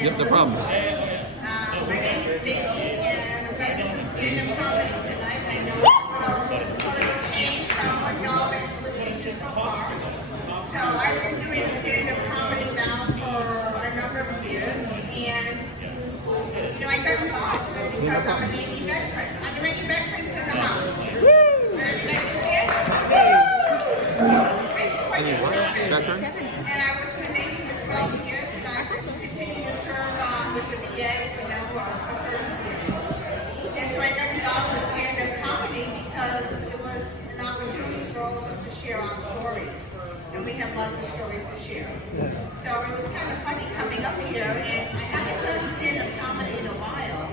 Yep, no problem. My name is Vickie, and I'm going to do some stand-up comedy tonight. I know it's a little change from what y'all been listening to so far. So I've been doing stand-up comedy now for a number of years, and I got involved with it because I'm a Navy veteran. Are there any veterans in the house? Are there any veterans here? Thank you for your service. And I was in the Navy for 12 years, and I continue to serve with the VA for 30 years. And so I got involved with stand-up comedy because it was an opportunity for all of us to share our stories. And we have lots of stories to share. So it was kind of funny coming up here, and I haven't done stand-up comedy in a while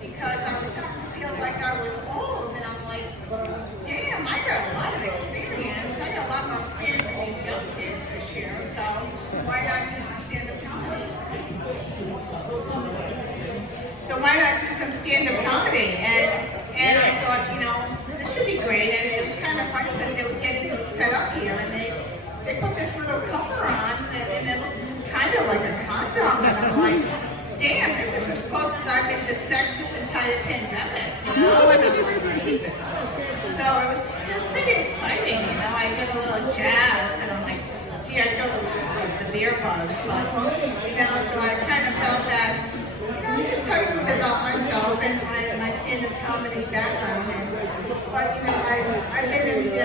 because I was starting to feel like I was old, and I'm like, damn, I got a lot of experience. I got a lot more experience than these young kids to share, so why not do some stand-up comedy? So why not do some stand-up comedy? And I thought, this should be great. And it was kind of funny because they were getting me set up here, and they put this little cover on, and it looks kind of like a condom. And I'm like, damn, this is as close as I've been to sex this entire pandemic, And I'm like, Jesus. So it was pretty exciting, I get a little jazzed, and I'm like, gee, I told them it was just the beer buzz, but, so I kind of felt that, just tell you a little bit about myself and my stand-up comedy background. But, I've been in,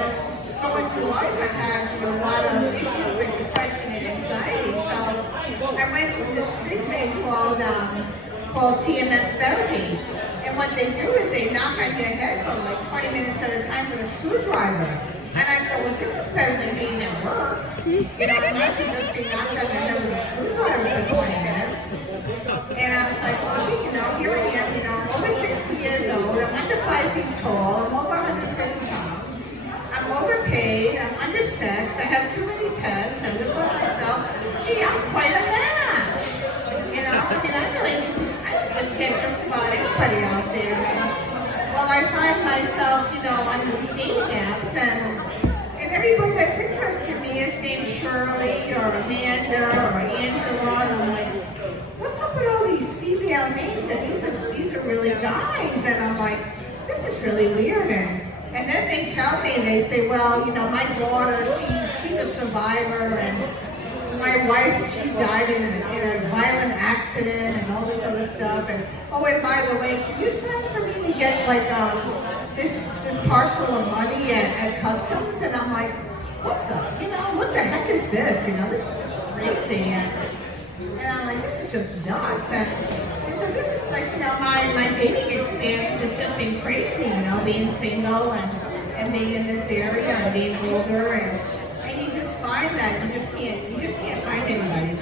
going through life, I've had a lot of issues with depression and anxiety, so I went through this treatment called TMS therapy. And what they do is they knock on your head for like 20 minutes at a time with a screwdriver. And I go, well, this is better than being at work. I might as well just be knocked on the head with a screwdriver for 20 minutes. And I was like, well, gee, here I am, over 60 years old, I'm under 5 feet tall, I'm over 150 pounds, I'm overpaid, I'm undersexed, I have too many pets, I live by myself. Gee, I'm quite a match. I really need to, I just get just about anybody out there. Well, I find myself, on these dating apps, and everybody that's interested in me is named Shirley or Amanda or Angela, and I'm like, what's up with all these female names? And these are really guys, and I'm like, this is really weird. And then they tell me, they say, well, my daughter, she's a survivor, and my wife, she died in a violent accident and all this other stuff. And oh, and by the way, can you sign for me to get like this parcel of money at customs? And I'm like, what the heck is this? This is just crazy. And I'm like, this is just nuts. And so this is like, my dating experience has just been crazy, being single and being in this area and being older, and you just find that you just can't find anybody.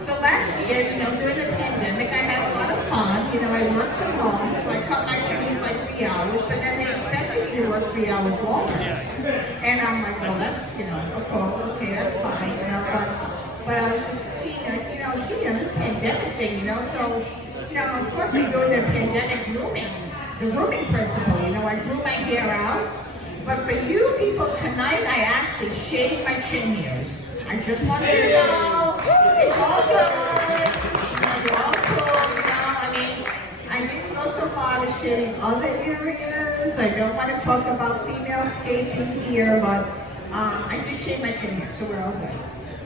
So last year, during the pandemic, I had a lot of fun. I worked from home, so I cut my commute by 3 hours, but then they expected me to work 3 hours longer. And I'm like, well, that's, okay, that's fine, but I was just seeing, like, this pandemic thing, so, of course I'm doing the pandemic grooming, the grooming principle, I grew my hair out. But for you people tonight, I actually shaved my chin hairs. I just want you to know, it's all good. You're all cool, I didn't go so far as shaving other areas. I don't want to talk about female scaping here, but I just shaved my chin hairs, so we're all good.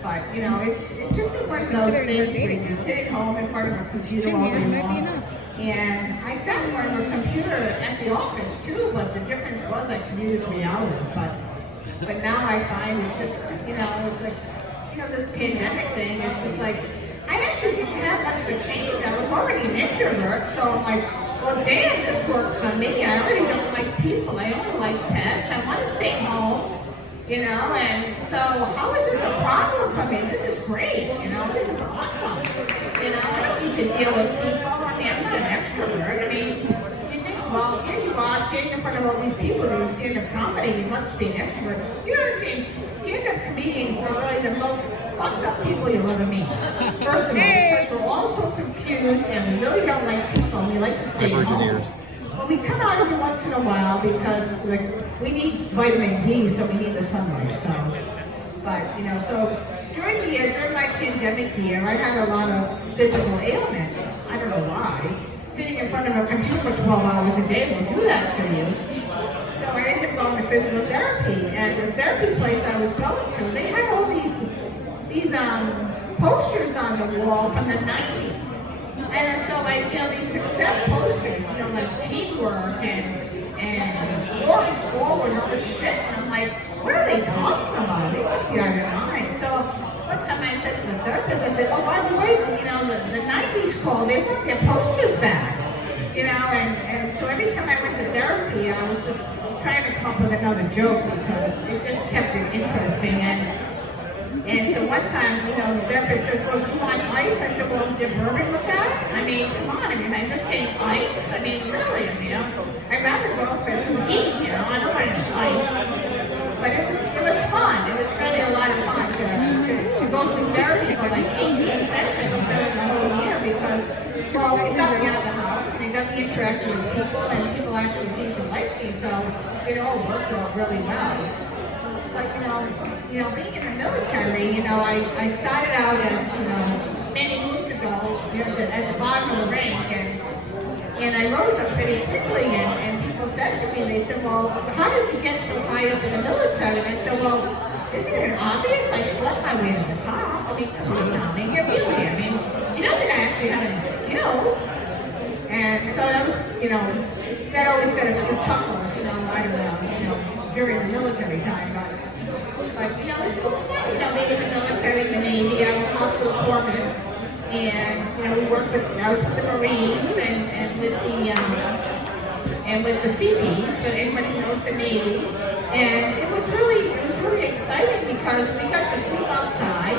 But, it's just been one of those things where you sit at home in front of a computer all day long. And I sat in front of a computer at the office too, but the difference was I commuted 3 hours. But now I find it's just, it's like, this pandemic thing, it's just like, I actually didn't have much of a change. I was already an introvert, so I'm like, well, damn, this works for me. I already don't like people. I only like pets. I want to stay home. And so how is this a problem for me? This is great, this is awesome. I don't need to deal with people. I'm not an extrovert. You think, well, here you are standing in front of all these people doing stand-up comedy, you must be an extrovert. You don't understand, stand-up comedians are really the most fucked up people you'll ever meet. First of all, because we're all so confused and we really don't like people, and we like to stay home. Well, we come out every once in a while because we need vitamin D, so we need the sunlight. So, but so during the year, during my pandemic year, I had a lot of physical ailments. I don't know why. Sitting in front of a computer for 12 hours a day will do that to you. So I ended up going to physical therapy, and the therapy place I was going to, they had all these posters on the wall from the 90s. And so these success posters, like teamwork and forwards forward and all this shit. And I'm like, what are they talking about? They must be out of their mind. So one time I said to the therapist, I said, oh, by the way, the 90s called, they want their posters back. And so every time I went to therapy, I was just trying to come up with another joke because it just kept it interesting. And so one time, the therapist says, well, do you want ice? I said, well, is there bourbon with that? I mean, come on, am I just getting ice? I mean, really, I'd rather go for some heat, I don't want any ice. But it was fun. It was really a lot of fun to go through therapy for like 18 sessions during the whole year because, well, it got me out of the house and it got me interacting with people and people actually seemed to like me, so it all worked out really well. But, being in the military, I started out as, many moons ago, at the bottom of the rank, and I rose up pretty quickly, and people said to me, they said, well, how did you get so high up in the military? And I said, well, isn't it obvious? I slept my way to the top. I mean, come on now, get real here. I mean, you don't think I actually have any skills. And so that was, that always got a few chuckles, right around, during the military time, but it was fun, being in the military, in the Navy. I was a hospital corpsman, and I was with the Marines and with the Seabees, for anybody who knows the Navy. And it was really exciting because we got to sleep outside,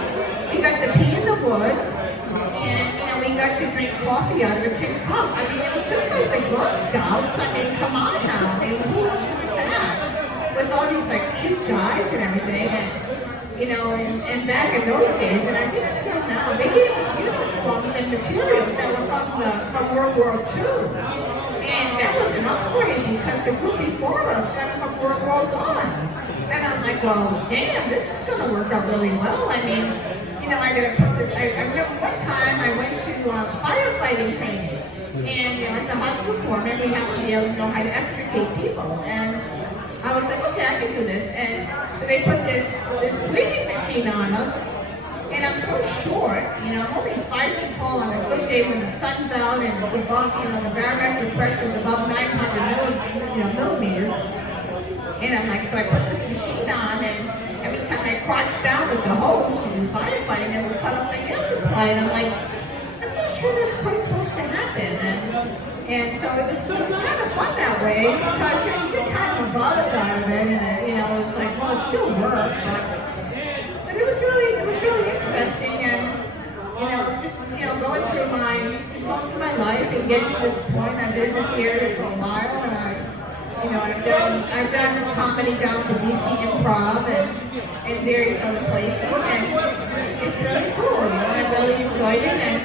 we got to pee in the woods, and we got to drink coffee out of a tin cup. I mean, it was just like the Girl Scouts. I mean, come on now, they were with that, with all these like cute guys and everything, and back in those days, and I think still now, they gave us uniforms and materials that were from World War II. And that was an upgrade because the group before us got it from World War I. And I'm like, well, damn, this is going to work out really well. I mean, I got to put this. I remember one time I went to firefighting training. And, as a hospital corpsman, we have to be able to know how to extricate people. And I was like, okay, I can do this. And so they put this breathing machine on us. And I'm so short, I'm only 5 feet tall on a good day when the sun's out and it's above, the barometric pressure is above 900 millimeters. And I'm like, so I put this machine on, and every time I crouch down with the hose to do firefighting, it would cut off my air supply. And I'm like, I'm not sure that's quite supposed to happen. And so it was kind of fun that way because you get kind of a buzz out of it, and it's like, well, it still worked, but it was really interesting, and just going through my life and getting to this point. I've been in this area for a while, and I've done comedy down at the DC Improv and various other places, and it's really cool. I really enjoyed it, and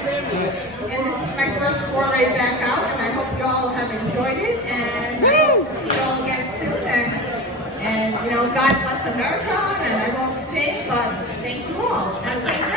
this is my first foray back out, and I hope you all have enjoyed it, and I hope to see you all again soon. And God bless America, and I won't sing, but thank you all. Have a great night.